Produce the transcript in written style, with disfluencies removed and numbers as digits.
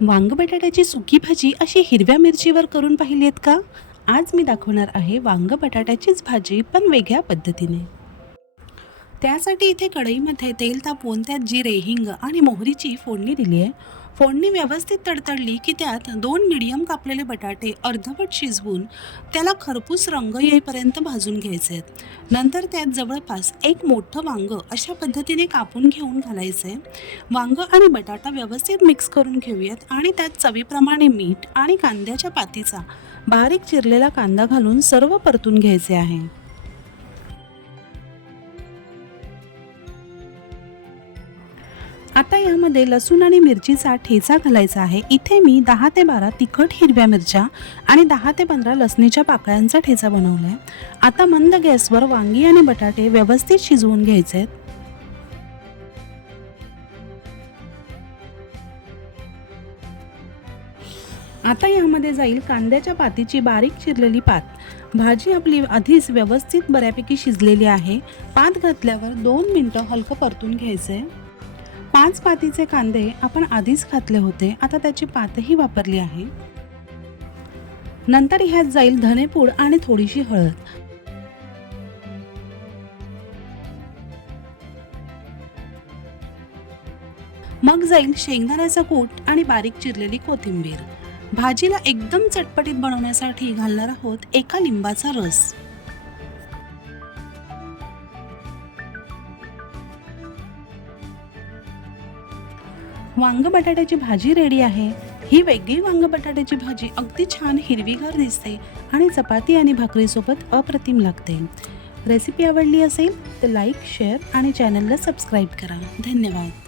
वांग बटाट्याची सुकी भाजी अशी हिरव्या मिरचीवर करून पाहिली आहेत का? आज मी दाखवणार आहे वांग बटाट्याचीच भाजी, पण वेगळ्या पद्धतीने. त्यासाठी इथे कढईमध्ये तेल तापवून त्यात जिरे, हिंग आणि मोहरीची फोडणी दिली आहे. फोडणी व्यवस्थित तडतडली की त्यात 2 मिडियम कापलेले बटाटे अर्धवट शिजवून त्याला खरपूस रंग येईपर्यंत भाजून घ्यायचे आहेत. नंतर त्यात जवळपास एक मोठं वांग अशा पद्धतीने कापून घेऊन घालायचं आहे. वांग आणि बटाटा व्यवस्थित मिक्स करून घेऊयात आणि त्यात चवीप्रमाणे मीठ आणि कांद्याच्या पातीचा बारीक चिरलेला कांदा घालून सर्व परतून घ्यायचे आहे. आता यामध्ये लसूण आणि मिरचीचा ठेचा घालायचा आहे. इथे मी 10 ते 12 तिखट हिरव्या मिरच्या आणि 10 ते 15 लसणीच्या पाकळ्यांचा ठेचा बनवला आहे. आता मंद गॅसवर वांगी आणि बटाटे व्यवस्थित शिजवून घ्यायचे आहेत. आता यामध्ये जाईल कांद्याच्या पातीची बारीक चिरलेली पात. भाजी आपली आधीच व्यवस्थित बऱ्यापैकी शिजलेली आहे. पात घातल्यावर 2 मिनिटं हलकं परतून घ्यायचे. 5 पातीचे कांदे आपण आधीच घातले होते, आता त्याची पातही वापरली आहे. नंतर ह्यात जाईल धनेपूड आणि थोडीशी हळद. मग जाईल शेंगदाण्याचा कूट आणि बारीक चिरलेली कोथिंबीर. भाजीला एकदम चटपटीत बनवण्यासाठी घालणार आहोत एका लिंबाचा रस. वांग बटाट्याची भाजी रेडी आहे. ही वेगळी वांग बटाट्याची भाजी अगदी छान हिरवीगार दिसते आणि चपाती आणि भाकरीसोबत अप्रतिम लागते. रेसिपी आवडली असेल तर लाईक, शेअर आणि चॅनलला सबस्क्राईब करा. धन्यवाद.